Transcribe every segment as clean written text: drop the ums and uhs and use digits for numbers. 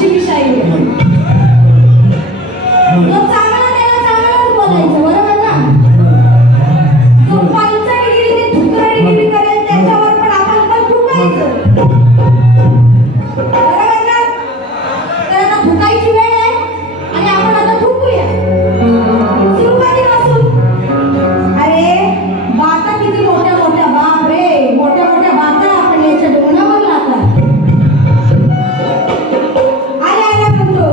अशी मी शायरी आहे. जो चांगला त्याला चांगलाच बोलायचं, बरोबर ना? जो पंचगिरी थुकरगिरी करेल त्याच्यावर पण आपण पण थुकायचं, बरोबर ना? तर आता थुकायची वेळ आहे आणि आपण आता थुकूया. सुरुवातीपासून अरे बाता किती मोठ्या मोठ्या, बाप रे, मोठ्या मोठ्या बाता आपण याच्या डोंगरावर लागतात. अरे अरे म्हणतो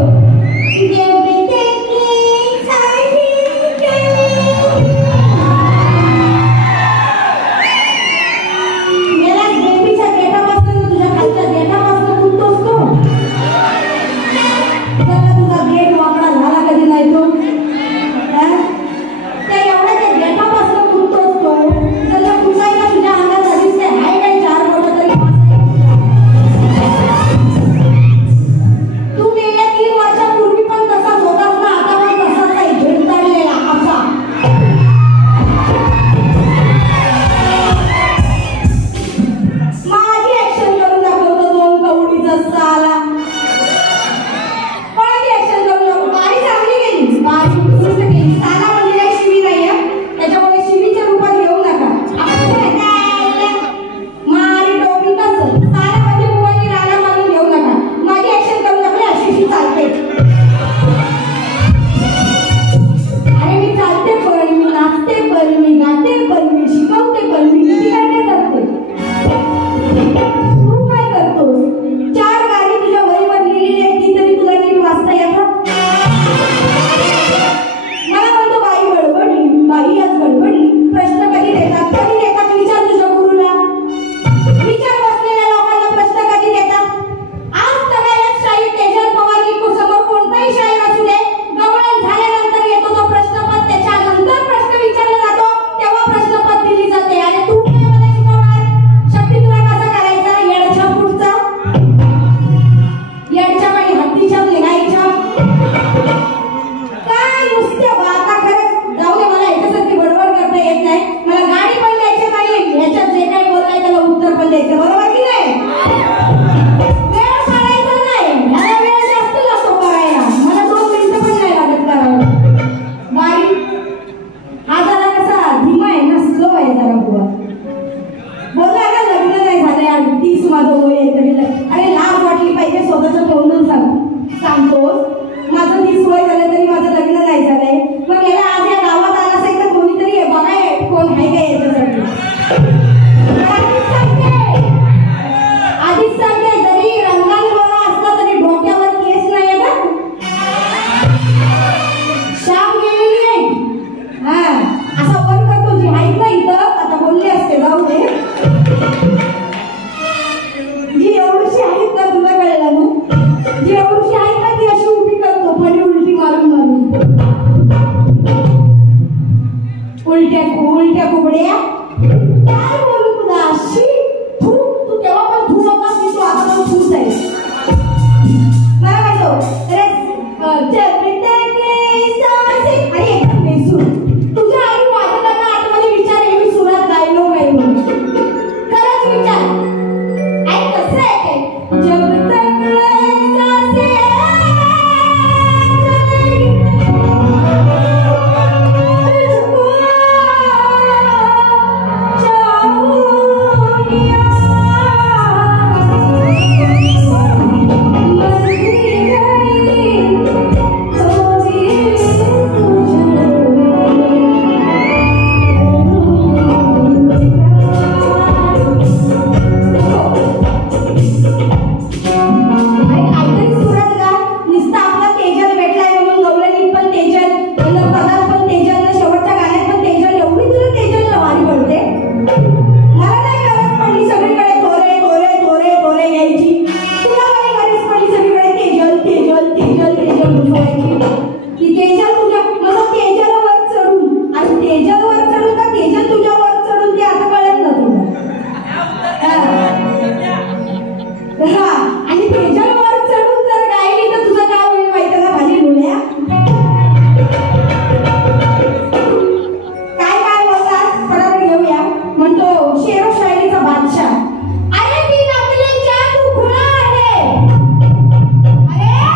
अरे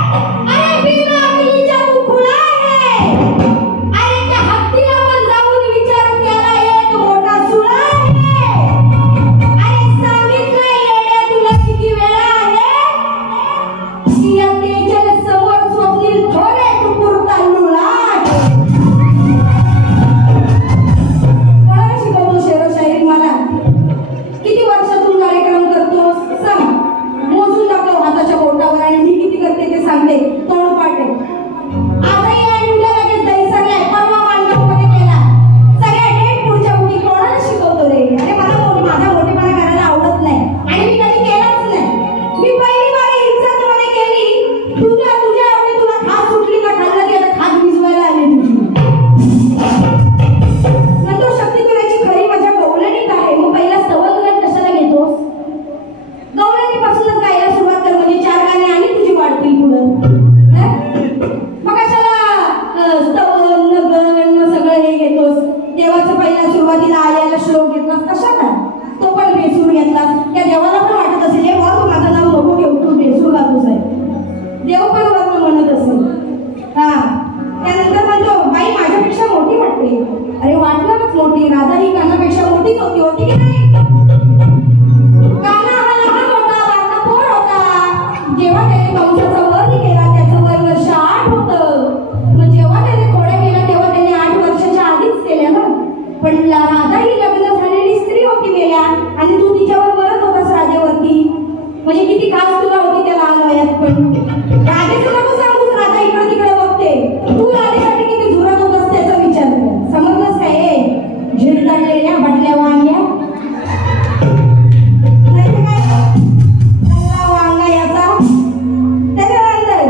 राधेचं नको सांगूस, राधा इकडे तिकडे बघते. तू राधेसाठी किती झुरत होतास त्याचा विचार कर. समजलंस काय? झिरतळलेल्या बटल्या वांग्या नाही तर काय तळला वांगा याचा. त्याच्यानंतर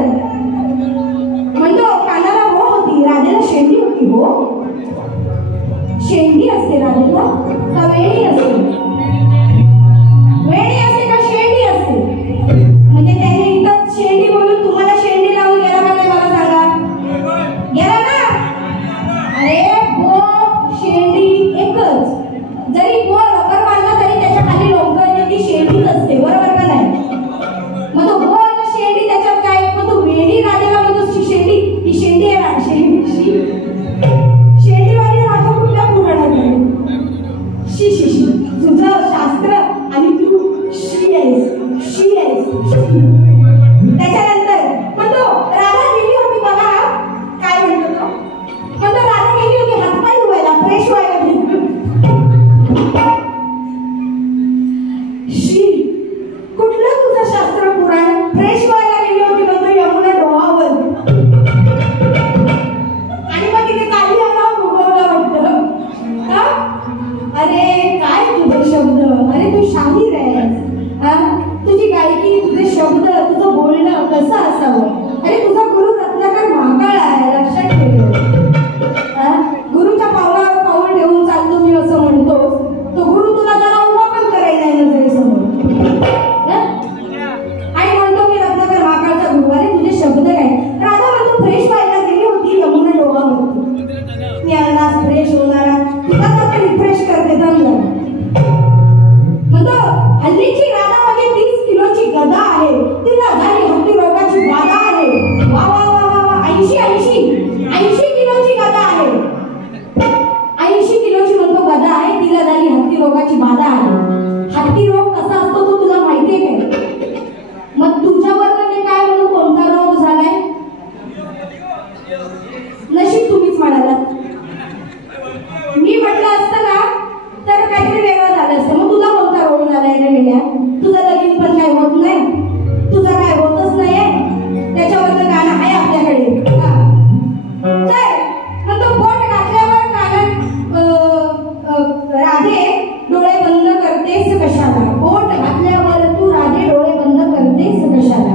म्हणतो कानाला हो होती, राधेला शेंडी होती. हो शेंडी असते राधेला का वेणी असते? वेणी असते का शेंडी असते? म्हणजे त्याने इथं शेंडी बोलून तुम्हाला शेंडी लावून गेला का नाही मला सांगा? गेला ना? अरे बो शेंडी एकच. जरी बो रबर बांधला तरी त्याच्या खाली लोंबकळते ती शेंडीच असते, बरोबर का नाही? मग तो बो आणि शेंडी त्याच्यात काय? मग तू वेणी राधेला म्हणतोस शेंडी, ही शेंडी आहे ना? शेंडीवाली राधा कुठल्या पुराणात? शी शी शी तुझं शास्त्र आणि तू शी आहेस, शी आहेस, शी. त्याच्यानंतर म्हणतो राधा गेली होती बघा. काय म्हणतो तो? म्हणतो राधा गेली होती हातपाय धुवायला, फ्रेश व्हायला. शी कुठलं तुझं शास्त्र पुराण? फ्रेश व्हायला गेली होती म्हणतो यमुना डोहावर. आणि मग तिथे काली हा उगवला वाटतं. अरे काय तुझे शब्द, अरे तू शाहीर आहेस. तुझी गायकी, तुझे शब्द, तुझं बोलणं कसं असावं? अरे तुझा गुरु रत्नाकर महाकाळ आहे, लक्षात ठेव. गुरुच्या पावलावर पाऊल ठेवून चालतो मी असं म्हणतोस, तो गुरु तुला जरा उभा पण करायला नाही नजरेसमोर. आणि म्हणतो मी रत्नाकर महाकाळचा गुरु. अरे तुझे शब्द काय? राधा म्हणतो फ्रेश व्हायला गेली होती यमुना डोहावरती. मी अंदाज फ्रेश होणारा तुला रिफ्रेश करते जमलं. म्हणतो हल्लीची राधा मध्ये 30 किलोची गदा आहे, तिला झाली हत्ती रोगाची बाधा आहे. वा वा वा वा वा 80 किलोची गदा आहे. 80 किलोची म्हणतो गदा आहे, तिला झाली हत्ती रोगाची बाधा आहे. हत्ती रोग कसा असतो तो तुला माहितीये काय? मग तुझ्यावर म्हणजे काय म्हणून कोणता रोग झालाय? नशीब तुम्हीच म्हणालात. मी म्हटलं असतं ना तर काहीतरी वेगळं झालं असतं. मग तुला कोणता रोग झालाय रे वेड्या? तुझं लगीन पण काय होत नाही, तुझं काय होतच नाहीये. त्याच्यावरचं गाणं आहे आपल्याकडे. मग तो बोट घातल्यावर कानात राधे डोळे बंद करतेस कशाला? बोट घातल्यावर तू राधे डोळे बंद करतेस कशाला?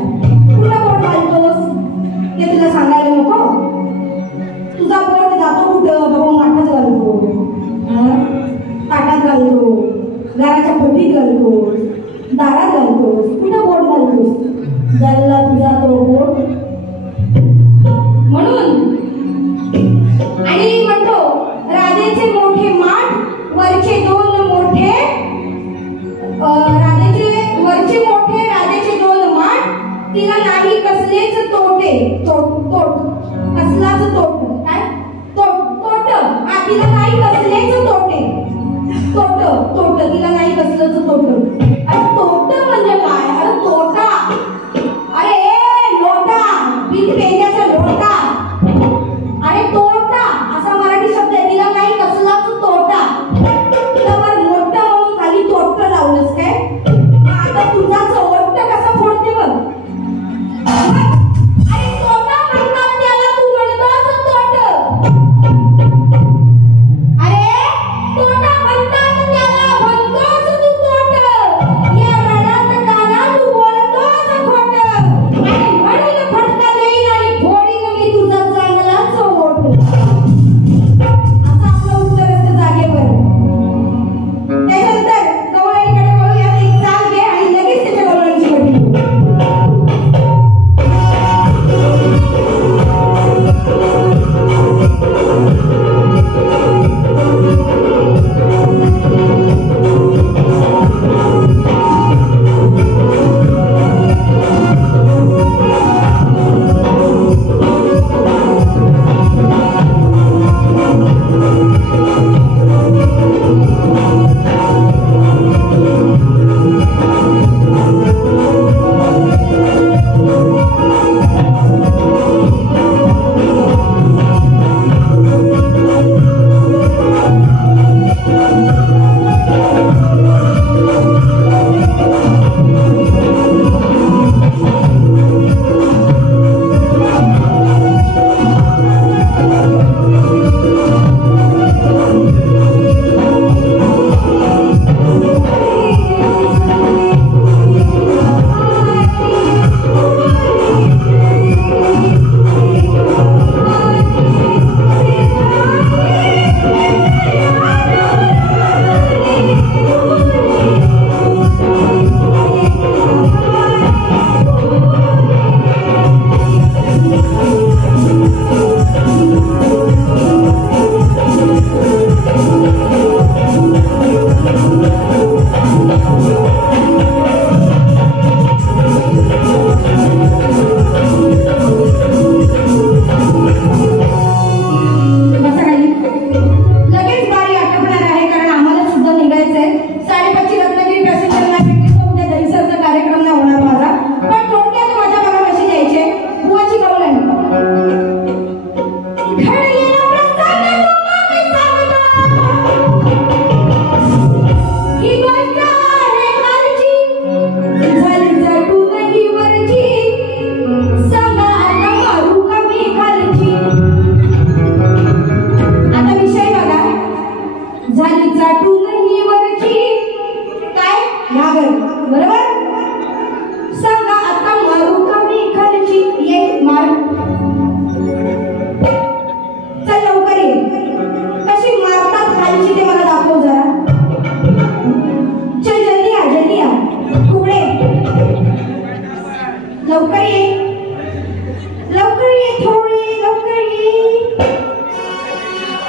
कुठं बोट घालतोस ते तुला सांगायला नको. तुझा बोट जातो कुठं? बाबा माठात घालतो, ताटात घालतो, घराच्या पट्टीत घालतो, दारात घालतोस. कुठं बोट घालतोस? जल्ला तुझा तो बोट. म्हणून आणि म्हणतो राधेचे मोठे माठ, वरचे दोन मोठे, वरचे मोठे राधेचे दोन माठ, तिला नाही कसलेच तोटे. तोट कसलाच तोट काय? तोट तिला नाही कसलेच तोटे. तोट तिला नाही कसलंच तोट. अरे तोट म्हणजे काय? अरे तोटा, अरे लोटा, बिन पेण्याचा लोटा. अरे तोटा असा मराठी शब्द आहे. तिला नाही कसलाच तोटा. तिला वर मोठं म्हणून खाली तोट लावलंस काय? आता तुझा चवट कसा फोडते बघ. अरे तोटा म्हणतात त्याला, तू म्हणतोस तोट. अरे तोटा म्हणतात त्याला, म्हणतोस तू तोट. या लवकर ये थोडी, लवकर ये.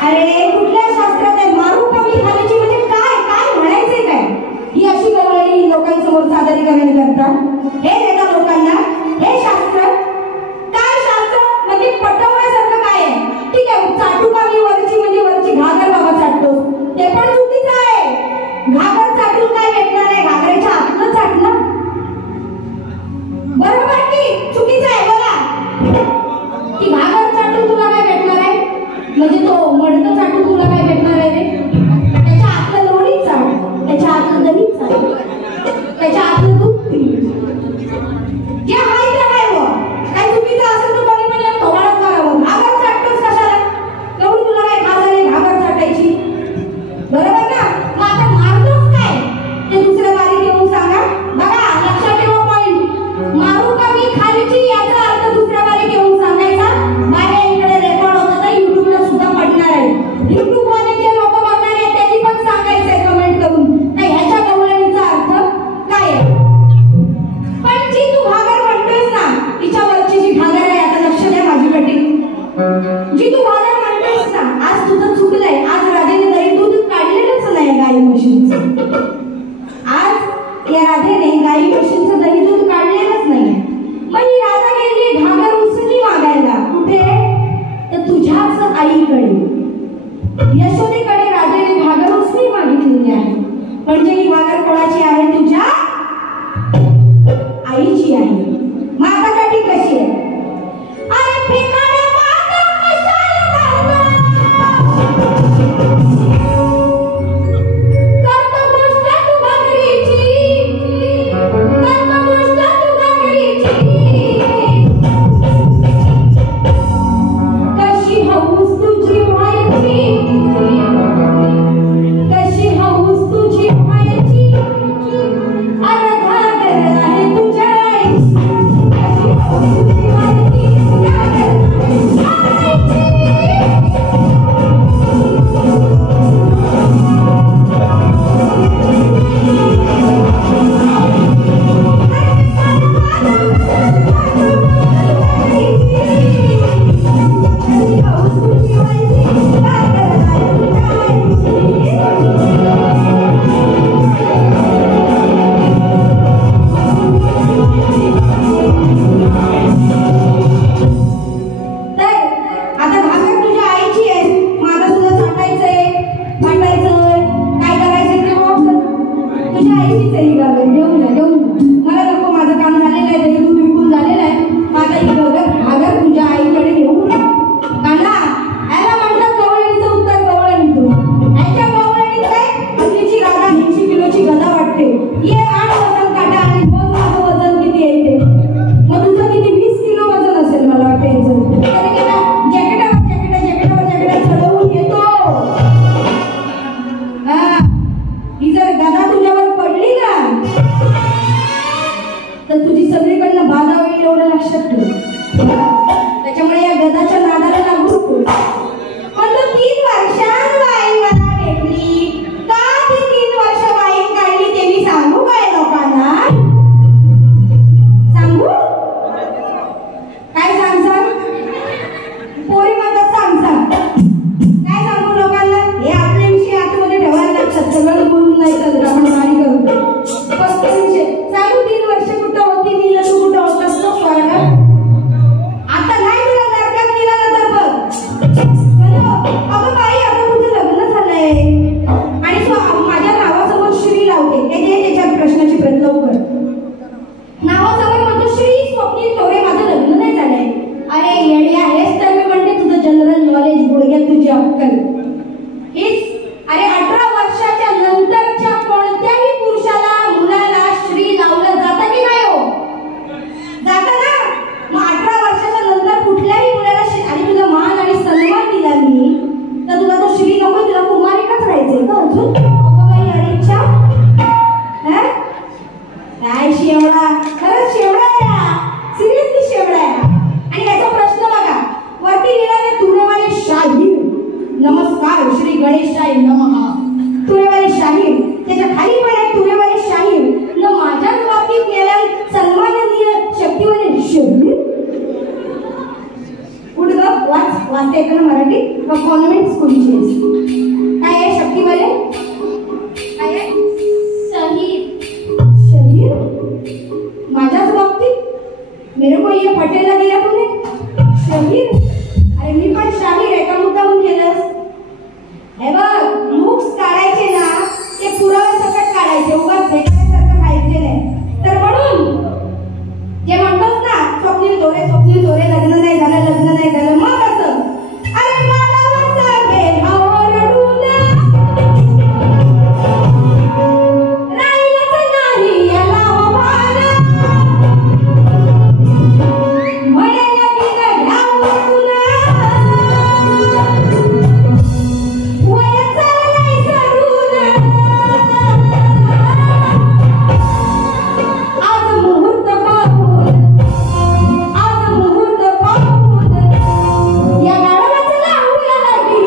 अरे कुठल्या शास्त्रात आहे मारू कमी खाण्याची म्हणजे काय काय म्हणायचे काय? ही अशी गवळणी लोकांसमोर सादरीकरण करतात. हे देता लोकांना हे शास्त्र काय? शास्त्र म्हणजे पटवण्यासारखं काय आहे? ठीक आहे, चाटू कामी वरची म्हणजे वरची घागर बाबा चाटतोस ते पण चुकीचं आहे. घागर चाटून काय भेटणार आहे? घागरेच्या आतलं चाटणं बरोबर की चुकीचं आहे? बघा की घागर चाटून तुला काय भेटणार आहे? म्हणजे तो मडकं चाटून तुला काय भेटणार आहे रे? त्याच्या आतलं लोणी चाट, त्याच्या आतलं दही चाट, त्याच्या आतलं दूध पी. जे आहे ते आहे. काय चुकीचं असेल तर कोणी पण थोबाडत मारावं. घागर चाटतोस कशाला? एवढी तुला काय खास आहे घागर चाटायची? बरोबर ना? मग आता मारतोस काय ते दुसऱ्या बारीक येऊन सांगा. बघा लक्षात ठेवा पॉइंट. मारू का मी खालीची याचा अर्थ दुसऱ्या बारीक येऊन सांगायचा. बाहेर इकडे रेकॉर्ड होतं तर युट्यूबला सुद्धा पडणार आहे. युट्यूब वाले जे लोक बघणार आहेत त्यांनी पण सांगायचंय कमेंट करून नाही ह्याच्या गवळणीचा अर्थ काय आहे. पण जी तू घागर म्हणतोस ना तिच्यावरची जी घागर आहे आता लक्ष द्या माझ्याकडे. जी तू घागर म्हणतोस ना आज तुझं चुकलंय. आज राधेने दही दूध काढलेलंच नाही गाई म्हशींचं. आज या राधेने गाई म्हशींचं दही दूध काढलेलंच नाही. मग ही राधा गेली घागर उसनी मागायला कुठे? तर तुझ्याच आईकडे यशोदेकडे राधेने घागर उसनी मागितलेली आहे. म्हणजे ही घागर कोणाची आहे? तुझ्या आईची आहे. मातासाठी कशी आहे? अरे फेकाड्या माता कशाला करतो गोष्ट तू घागरीची, करतो गोष्ट तू घागरीची. कशी हौस तुझी व्हायची, कशी हौस तुझी व्हायची. अरे घागर आहे तुझ्या आईची. कशी हौस तुझी व्हायची, घागर आहे आता आमच्या इकडं मराठी कॉन्व्हेंट स्कूलची काय आहे शक्तीवाले काय आहे शहीद माझ्याच बाबतीत मेरे को ये पटेला दिया तूने शहीद अरे मी पण शाहीर आहे का मुद्दामून केलंस हे बघ मुक्स काढायचे ना ते पुरावे सकट काढायचे उगाच भेटण्यासारखं खायचे नाही तर म्हणून जे म्हणतोस ना स्वप्नील दोरे लग्न नाही झालं मग असं अरे मला सांगेल ओरडून राहिलंच नाही याला ओवाळा म्हणेल की घ्या उठून वयाचा नाही सरून आज मुहूर्त पाहून या गाढवाचं लावूया लागी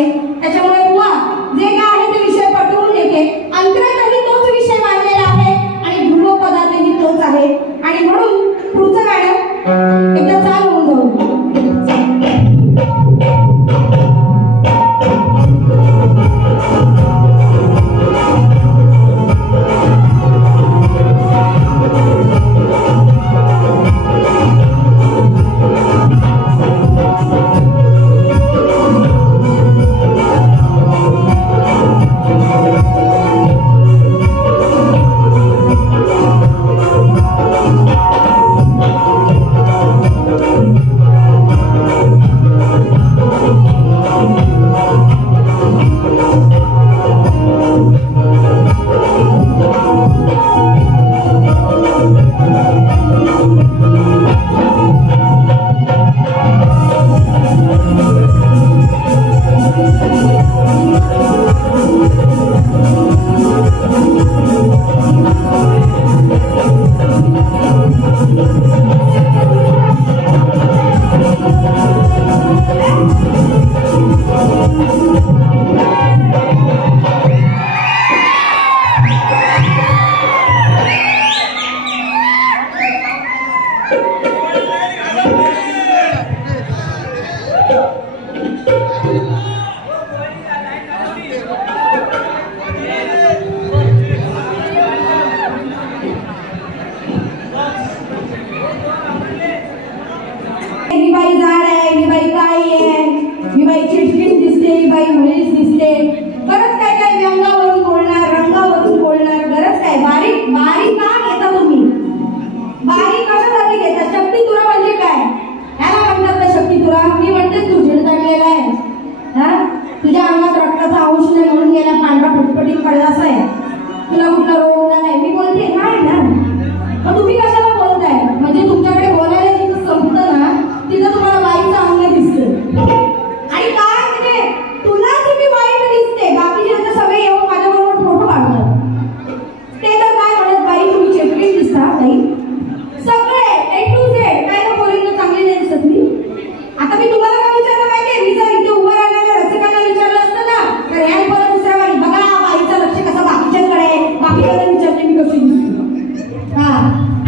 आहे. त्याच्यामुळे बुवा जे काय आहे ते विषय पटवून देते. अंतरातही तोच विषय मांडलेला आहे आणि ध्रुवपदातही तोच आहे. आणि म्हणून पुढचं गाणं एकदा चाल होऊन जाऊ.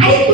आणि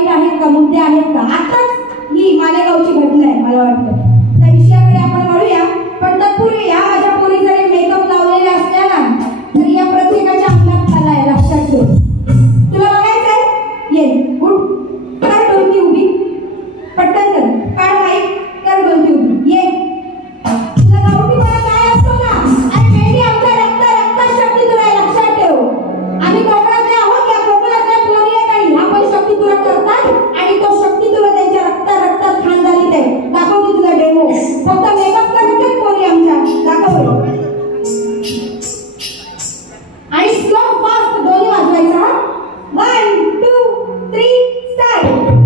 पॉइंट आहेत का, मुद्दे आहेत का? आताच ही मालेगावची घटना आहे मला वाटतं. त्या विषयाकडे आपण वळूया, पण तत्पूर्वी या माझ्या पोरी जरी मेकअप लावलेले असल्या ना तर या प्रत्येकाच्या अंगात आलाय, लक्षात ठेव. तुला बघायचंय? ये उठ, कर डोलती उभी, पटकन कर, काढ माईक, कर डोलती उभी, ये. तुला गावठीपणा काय असतो ना, अरे मेंढी आमच्या रक्तात शक्ती तुला लक्षात ठेव. आम्ही कोकणातले आहोत, या कोकणातल्या पोरी आहेत आणि ह्या पण शक्ती तुला करतात आणि तो शक्ती तुला त्यांच्या रक्तात खान झाली ते दाखवते तुला डेमो. फक्त मेकअप करतात पोरी आमच्या, दाखव. आणि स्लो फास्ट दोन्ही वाजवायचा. 1 2 3 स्टार्ट.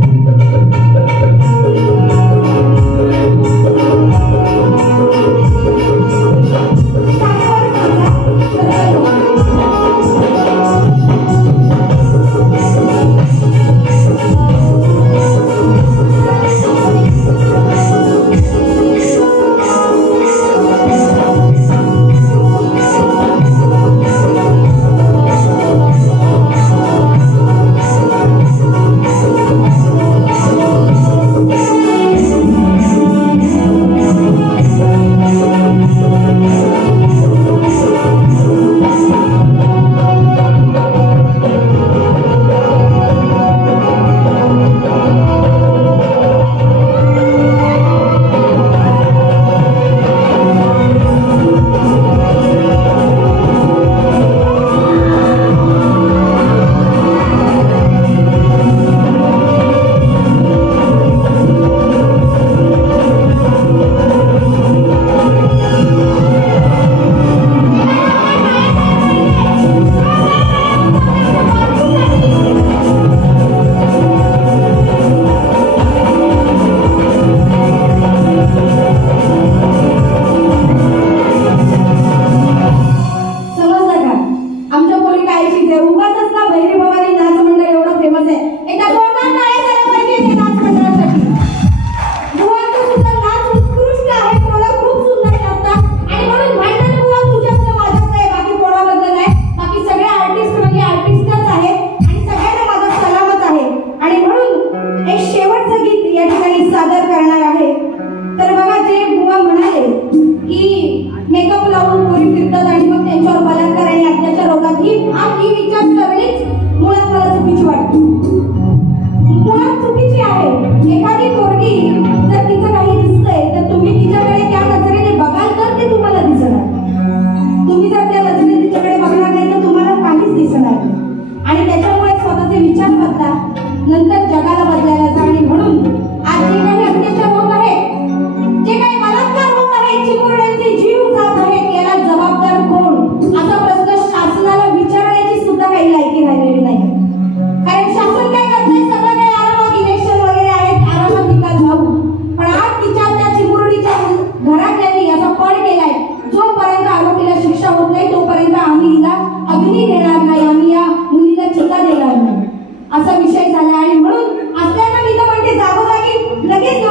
असा विषय झाला आणि म्हणून असल्यानं मी तर म्हणते जागोजागी लगेच